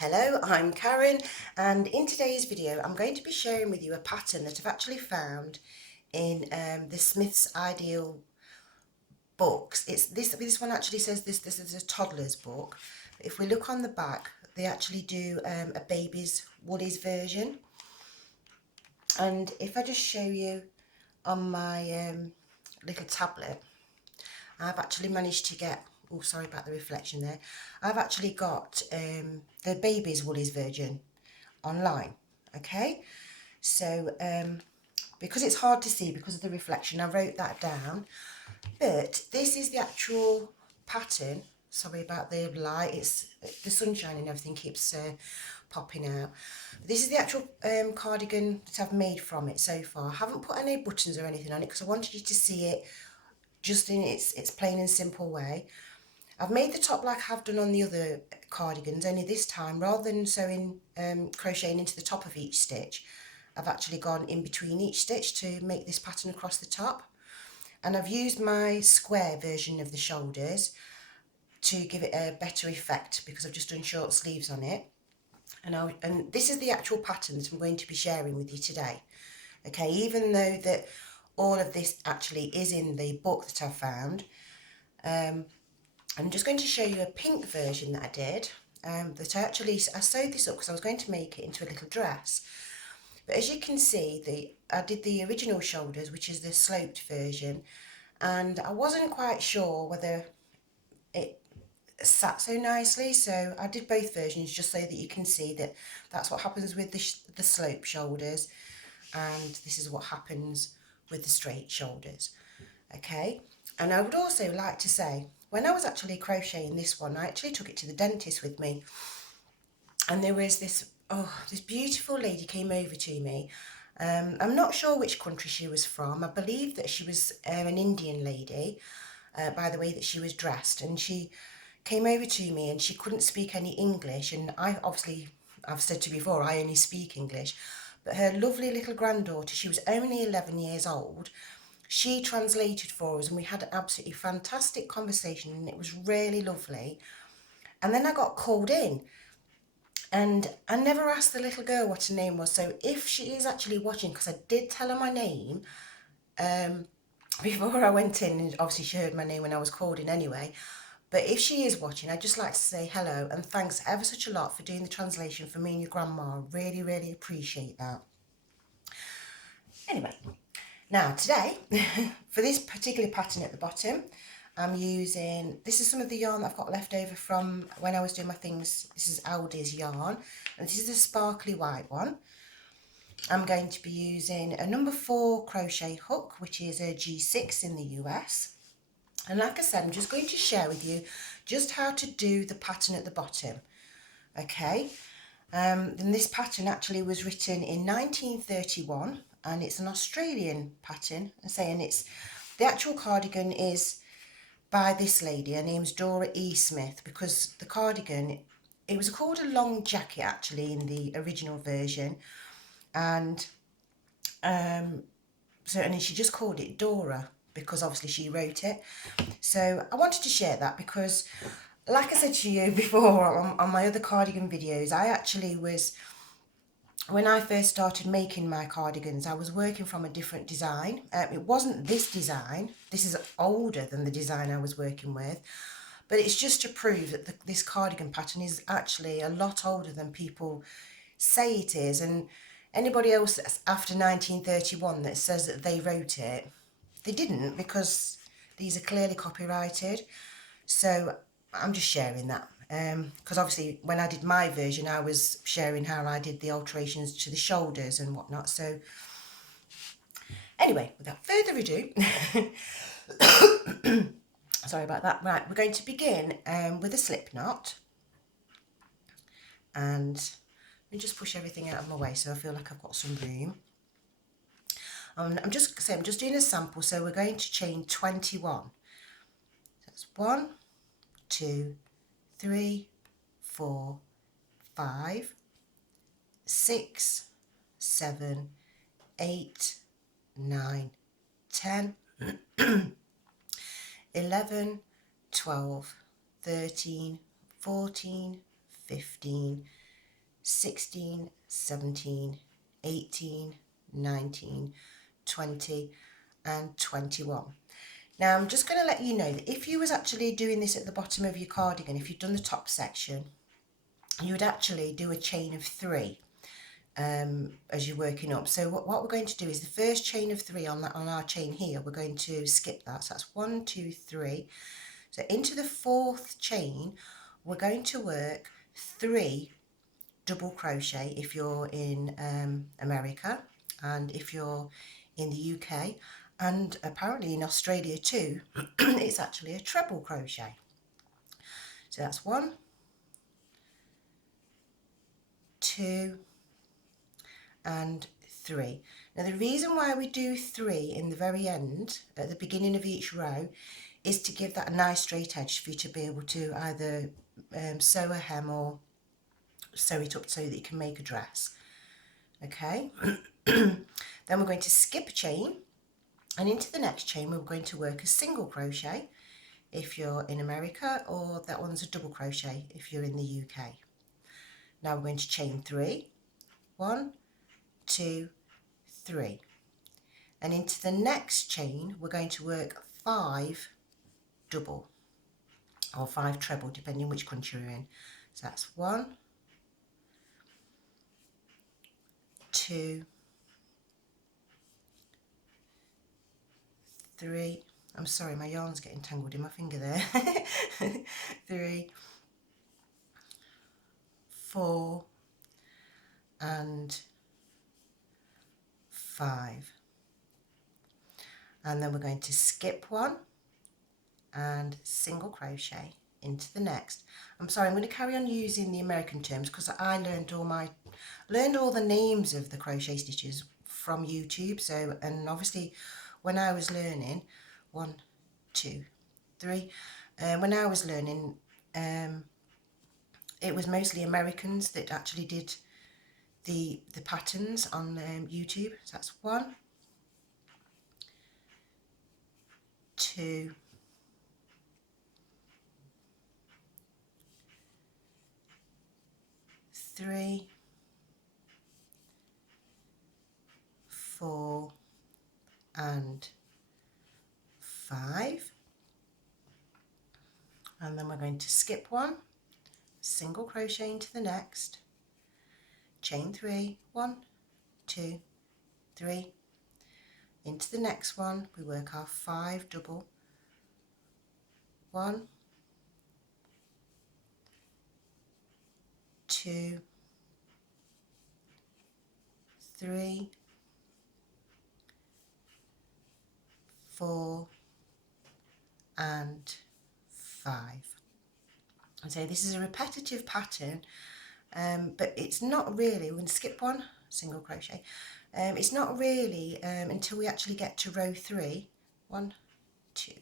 Hello, I'm Karen, and in today's video I'm going to be sharing with you a pattern that I've actually found in the Smith's Ideal books. This one actually says this is a toddler's book. If we look on the back, they actually do a baby's woolies version. And if I just show you on my little tablet, I've actually managed to get, oh sorry about the reflection there, I've actually got the baby's woolies version online. Okay, so because it's hard to see because of the reflection, I wrote that down, but this is the actual pattern. Sorry about the light, it's the sunshine and everything keeps popping out. This is the actual cardigan that I've made from it so far. I haven't put any buttons or anything on it because I wanted you to see it just in its plain and simple way. I've made the top like I have done on the other cardigans, only this time, rather than sewing, crocheting into the top of each stitch, I've actually gone in between each stitch to make this pattern across the top. And I've used my square version of the shoulders to give it a better effect because I've just done short sleeves on it. And this is the actual pattern that I'm going to be sharing with you today. Okay, even though that all of this actually is in the book that I've found, I'm just going to show you a pink version that I did. I sewed this up because I was going to make it into a little dress. But as you can see, I did the original shoulders, which is the sloped version, and I wasn't quite sure whether it sat so nicely, so I did both versions just so that you can see that that's what happens with the slope shoulders, and this is what happens with the straight shoulders. Okay, and I would also like to say, when I was actually crocheting this one, I actually took it to the dentist with me, and there was this beautiful lady came over to me. I'm not sure which country she was from. I believe that she was an Indian lady, by the way that she was dressed, and she came over to me and she couldn't speak any English, and I've said to you before, I only speak English, but her lovely little granddaughter, she was only 11 years old, she translated for us, and we had an absolutely fantastic conversation, and it was really lovely. And then I got called in, and I never asked the little girl what her name was, so if she is actually watching, because I did tell her my name before I went in, and obviously she heard my name when I was called in anyway, but if she is watching, I'd just like to say hello and thanks ever such a lot for doing the translation for me and your grandma. I really, really appreciate that. Anyway, now today, for this particular pattern at the bottom, I'm using, this is some of the yarn that I've got left over from when I was doing my things. This is Aldi's yarn, and this is a sparkly white one. I'm going to be using a number 4 crochet hook, which is a G6 in the US. And like I said, I'm just going to share with you just how to do the pattern at the bottom. Okay, and this pattern actually was written in 1931, and it's an Australian pattern. I'm saying the actual cardigan is by this lady. Her name's Dora E Smith, because the cardigan, it was called a long jacket actually in the original version, and and she just called it Dora because obviously she wrote it. So I wanted to share that because, like I said to you before on my other cardigan videos, I actually was, when I first started making my cardigans, I was working from a different design. It wasn't this design. This is older than the design I was working with. But it's just to prove that this cardigan pattern is actually a lot older than people say it is. And anybody else that's after 1931 that says that they wrote it, they didn't, because these are clearly copyrighted. So I'm just sharing that. Because obviously when I did my version, I was sharing how I did the alterations to the shoulders and whatnot. So anyway, without further ado, sorry about that. Right, we're going to begin with a slip knot, and let me just push everything out of my way so I feel like I've got some room. I'm just doing a sample, so we're going to chain 21. That's 1, 2, 3, 4, 5, 6, 7, 8, 9, 10, 11, 12, 13, 14, 15, 16, 17, 18, 19, 20 and 21. Now I'm just going to let you know that if you was actually doing this at the bottom of your cardigan, if you'd done the top section, you would actually do a chain of 3 as you're working up. So what we're going to do is the first chain of 3 on our chain here, we're going to skip that. So that's 1, 2, 3. So into the 4th chain, we're going to work 3 double crochet if you're in America, and if you're in the UK, and apparently in Australia too, it's actually a treble crochet. So that's 1, 2 and 3. Now the reason why we do 3 in the very end, at the beginning of each row, is to give that a nice straight edge for you to be able to either sew a hem or sew it up so that you can make a dress. Okay. Then we're going to skip a chain, and into the next chain we're going to work a single crochet if you're in America, or that one's a double crochet if you're in the UK. Now we're going to chain 3, 1, 2, 3, and into the next chain we're going to work 5 double or 5 treble depending which country you're in. So that's 1, 2, 3. I'm sorry, my yarn's getting tangled in my finger there. 3, 4 and 5. And then we're going to skip 1 and single crochet into the next. I'm sorry, I'm going to carry on using the American terms because I learned all the names of the crochet stitches from YouTube. So, and obviously when I was learning, 1, 2, 3, when I was learning, it was mostly Americans that actually did the patterns on YouTube. So that's 1, 2, 3, 4 and 5, and then we're going to skip 1, single crochet into the next, chain 3, 1, 2, 3, into the next one we work our 5 double, 1, 2, 3, 4 and 5. And so this is a repetitive pattern, but it's not really, we're going to skip 1, single crochet, it's not really until we actually get to row 3, 1, 2,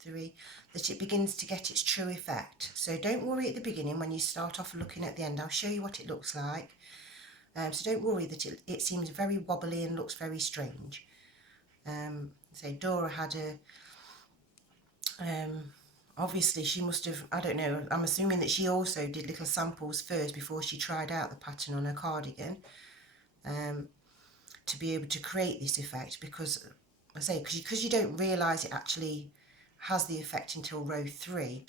3, that it begins to get its true effect. So don't worry at the beginning when you start off looking at the end. I'll show you what it looks like. So don't worry that it seems very wobbly and looks very strange. So Dora had obviously she must have, I don't know, I'm assuming that she also did little samples first before she tried out the pattern on her cardigan, to be able to create this effect, because I say, because you don't realise it actually has the effect until row 3.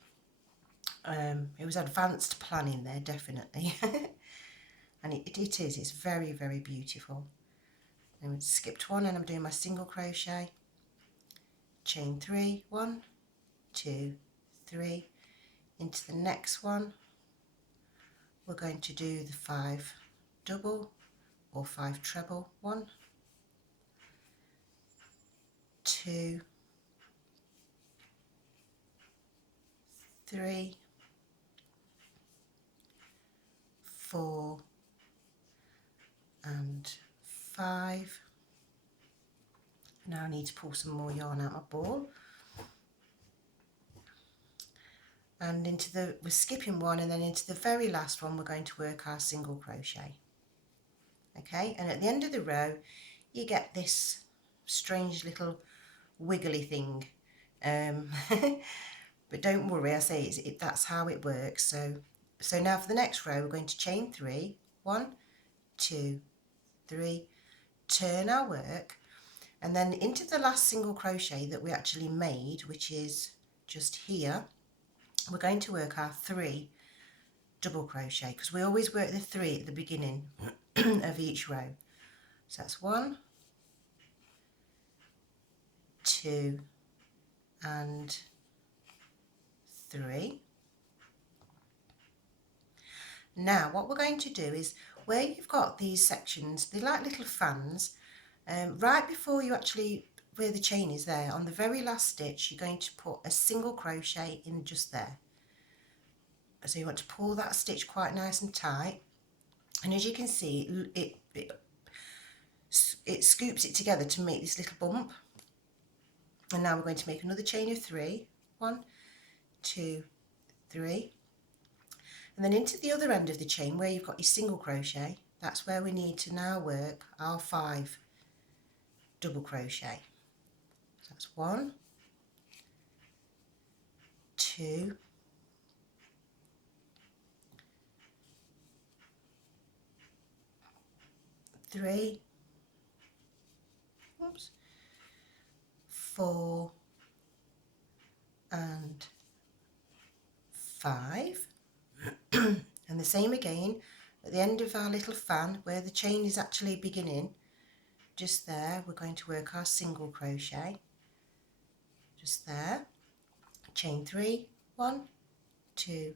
It was advanced planning there, definitely. And it is, it's very, very beautiful. And I skipped 1 and I'm doing my single crochet, chain 3, 1, 2, 3, into the next one we're going to do the 5 double or 5 treble, 1, 2, 3, 4 and 5. Now I need to pull some more yarn out my ball, and we're skipping 1, and then into the very last one we're going to work our single crochet. Okay, and at the end of the row you get this strange little wiggly thing, but don't worry, I say that's how it works. So now for the next row we're going to chain 3, 1, 2, 3, turn our work, and then into the last single crochet that we actually made, which is just here, we're going to work our 3 double crochet, because we always work the 3 at the beginning of each row. So that's 1, 2 and 3. Now what we're going to do is, where you've got these sections, they're like little fans, right before you actually, where the chain is there, on the very last stitch, you're going to put a single crochet in just there. So you want to pull that stitch quite nice and tight, and as you can see, it scoops it together to make this little bump. And now we're going to make another chain of 3, 1, 2, 3, and then into the other end of the chain where you've got your single crochet, that's where we need to now work our 5 double crochet. So that's 1, 2, 3, oops, 4 and 5. And the same again at the end of our little fan where the chain is actually beginning, just there we're going to work our single crochet, just there, chain 3, 1, 2,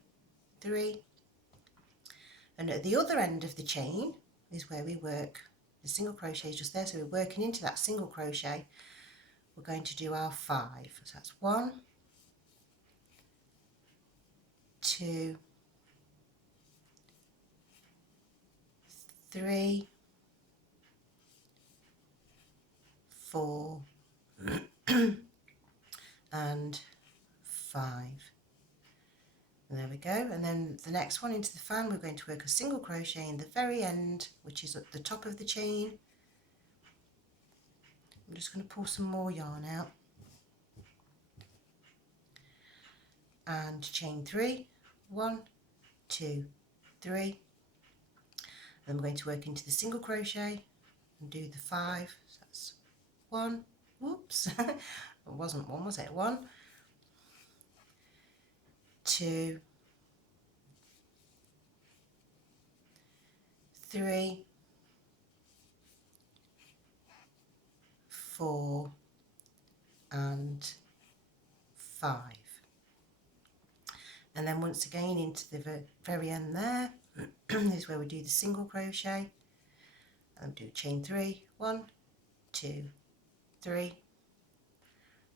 3, and at the other end of the chain is where we work the single crochet, is just there, so we're working into that single crochet. We're going to do our 5, so that's 1, 2, 3, 4 and 5. And there we go. And then the next one into the fan, we're going to work a single crochet in the very end, which is at the top of the chain. I'm just going to pull some more yarn out and chain 3, 1, 2, 3. Then we're going to work into the single crochet and do the 5. So that's 1, whoops, it wasn't 1, was it? 1, 2, 3, 4 and 5. And then once again into the very end there is where we do the single crochet and do chain 3, 1, 2, 3,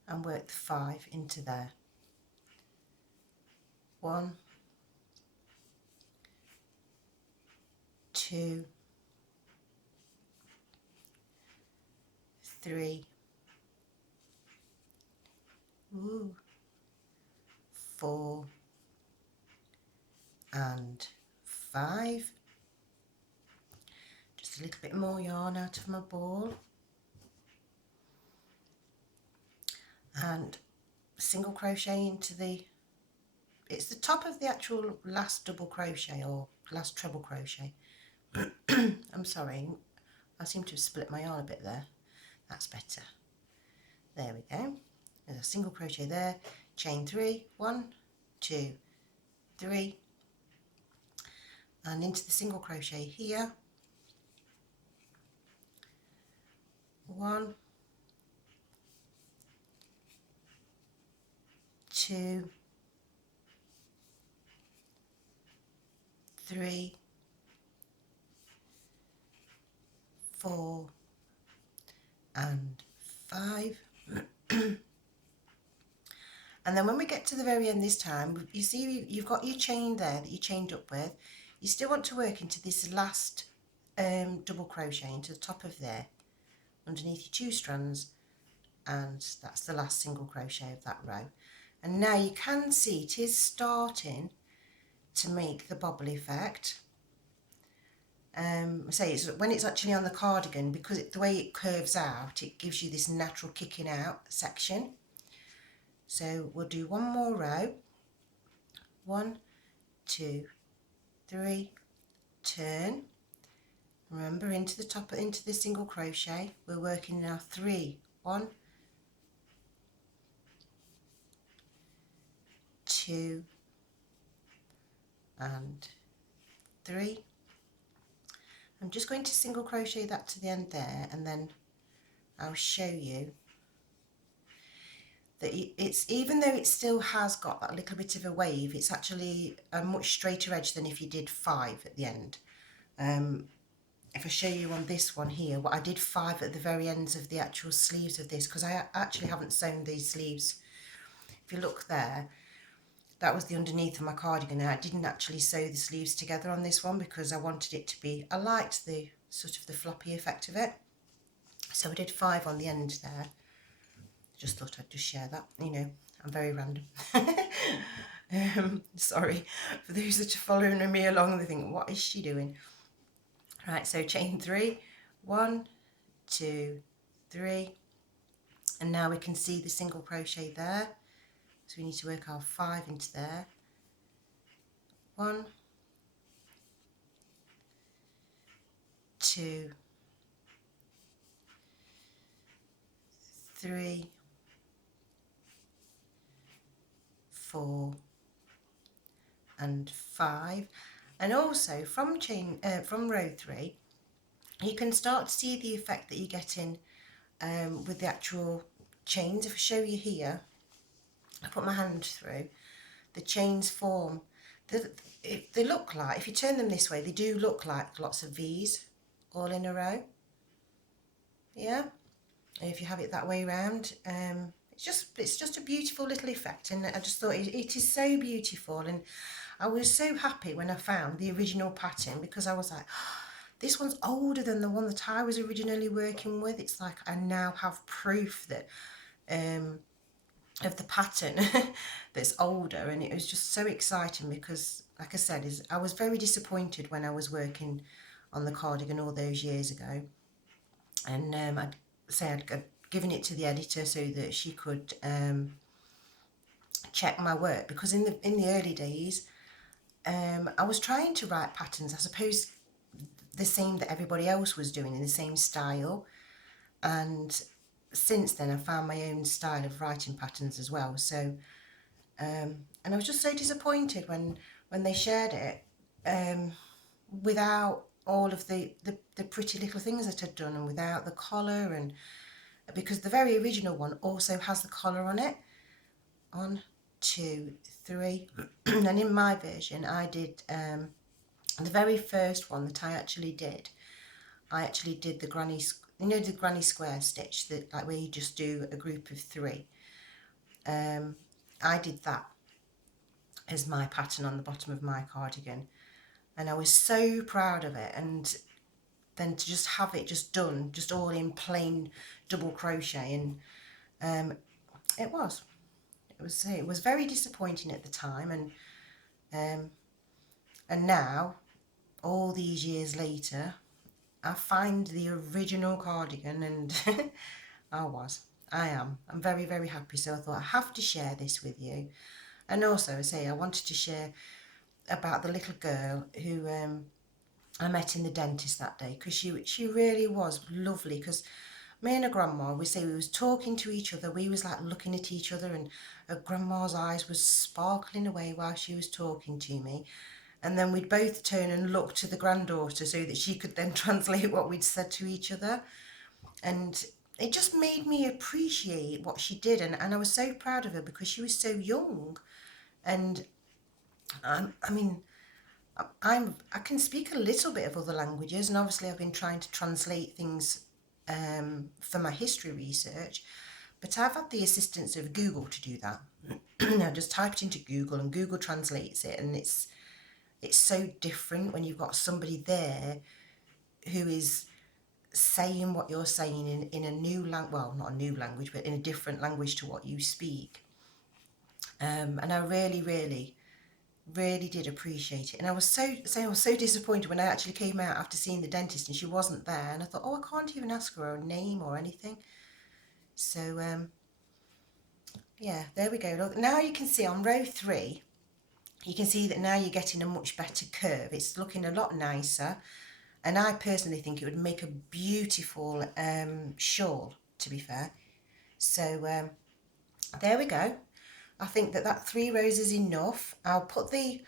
and work the 5 into there. 1, 2, 3, 4 and 5. Just a little bit more yarn out of my ball, and single crochet into it's the top of the actual last double crochet or last treble crochet. I'm sorry, I seem to have split my yarn a bit there. That's better. There we go. There's a single crochet there, chain 3, 1, 2, 3, and into the single crochet here, 1, 2, 3, 4 and 5. And then when we get to the very end this time, you see you've got your chain there that you chained up with. You still want to work into this last double crochet into the top of there underneath your 2 strands, and that's the last single crochet of that row. And now you can see it is starting to make the bobble effect. When it's actually on the cardigan, because the way it curves out, it gives you this natural kicking out section. So we'll do one more row, 1, 2, 3, turn, Remember, into the top, into the single crochet, we're working now 3, 1, 2 and 3. I'm just going to single crochet that to the end there, and then I'll show you that it's, even though it still has got that little bit of a wave, it's actually a much straighter edge than if you did 5 at the end. If I show you on this one here, what I did 5 at the very ends of the actual sleeves of this, because I actually haven't sewn these sleeves. If you look there, that was the underneath of my cardigan. Now I didn't actually sew the sleeves together on this one because I wanted it to be, I liked the sort of the floppy effect of it. So I did 5 on the end there. Just thought I'd just share that, you know, I'm very random. Sorry, for those that are following me along, they think, what is she doing? Right, so chain 3, 1, 2, 3, and now we can see the single crochet there. So we need to work our 5 into there. 1, 2, 3, 4 and 5. And also from row 3, you can start to see the effect that you're getting with the actual chains. If I show you here, I put my hand through, the chains form. They look like, if you turn them this way, they do look like lots of V's all in a row. Yeah, and if you have it that way around, it's just a beautiful little effect, and I just thought it is so beautiful. And I was so happy when I found the original pattern, because I was like, oh, this one's older than the one that I was originally working with. It's like I now have proof that of the pattern that's older, and it was just so exciting because, like I said, I was very disappointed when I was working on the cardigan all those years ago, and I'd given it to the editor so that she could check my work, because in the early days I was trying to write patterns, I suppose the same that everybody else was doing, in the same style, and since then I found my own style of writing patterns as well. So and I was just so disappointed when they shared it without all of the pretty little things that I'd done, and without the collar, and because the very original one also has the collar on it. 1, 2, 3 and in my version I did the very first one that I actually did the granny, you know, the granny square stitch, that like where you just do a group of 3. I did that as my pattern on the bottom of my cardigan, and I was so proud of it. And then to just have it just done, just all in plain double crochet, and it was very disappointing at the time, and now, all these years later, I find the original cardigan, and I'm very, very happy. So I thought I have to share this with you. And also, I wanted to share about the little girl who I met in the dentist that day, because she really was lovely. Because me and her grandma, we was talking to each other, we was like looking at each other, and her grandma's eyes was sparkling away while she was talking to me. And then we'd both turn and look to the granddaughter so that she could then translate what we'd said to each other. And it just made me appreciate what she did. And I was so proud of her because she was so young. And I mean, I can speak a little bit of other languages, and obviously I've been trying to translate things for my history research, but I've had the assistance of Google to do that. I just type it into Google and Google translates it, and it's so different when you've got somebody there who is saying what you're saying in a new language, well, not a new language, but in a different language to what you speak. And I really, really, really did appreciate it. And I was so disappointed when I actually came out after seeing the dentist and she wasn't there, and I thought, oh, I can't even ask her her name or anything. So yeah, there we go. Look, now you can see on row 3, you can see that now you're getting a much better curve. It's looking a lot nicer, and I personally think it would make a beautiful shawl, to be fair. So there we go. I think that 3 rows is enough. I'll put the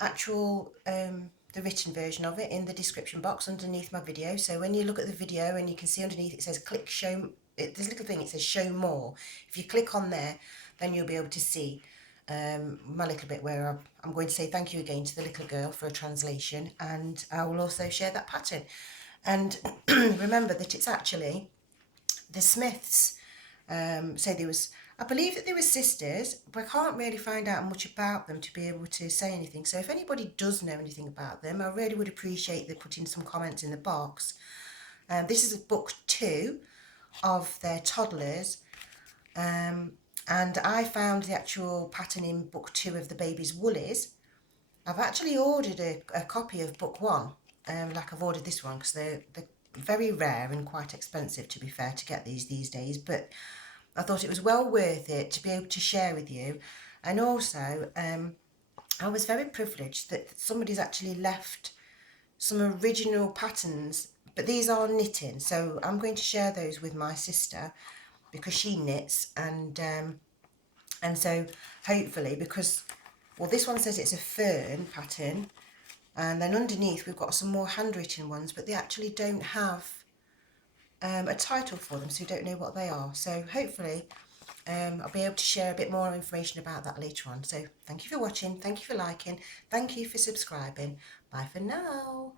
actual the written version of it in the description box underneath my video, so when you look at the video and you can see underneath it says click show, there's a little thing, it says show more. If you click on there, then you'll be able to see my little bit where I'm going to say thank you again to the little girl for a translation, and I will also share that pattern. And remember that it's actually the Smiths. So there was, I believe that they were sisters, but I can't really find out much about them to be able to say anything. So if anybody does know anything about them, I really would appreciate them putting some comments in the box. This is book 2 of their toddlers, and I found the actual pattern in book 2 of the baby's woolies. I've actually ordered a copy of book 1, like I've ordered this one, because they're very rare and quite expensive, to be fair, to get these days, but I thought it was well worth it to be able to share with you. And also I was very privileged that somebody's actually left some original patterns, but these are knitting, so I'm going to share those with my sister because she knits, and so hopefully, because, well, this one says it's a fern pattern, and then underneath we've got some more handwritten ones, but they actually don't have a title for them, so we don't know what they are. So hopefully I'll be able to share a bit more information about that later on. So thank you for watching, thank you for liking, thank you for subscribing. Bye for now.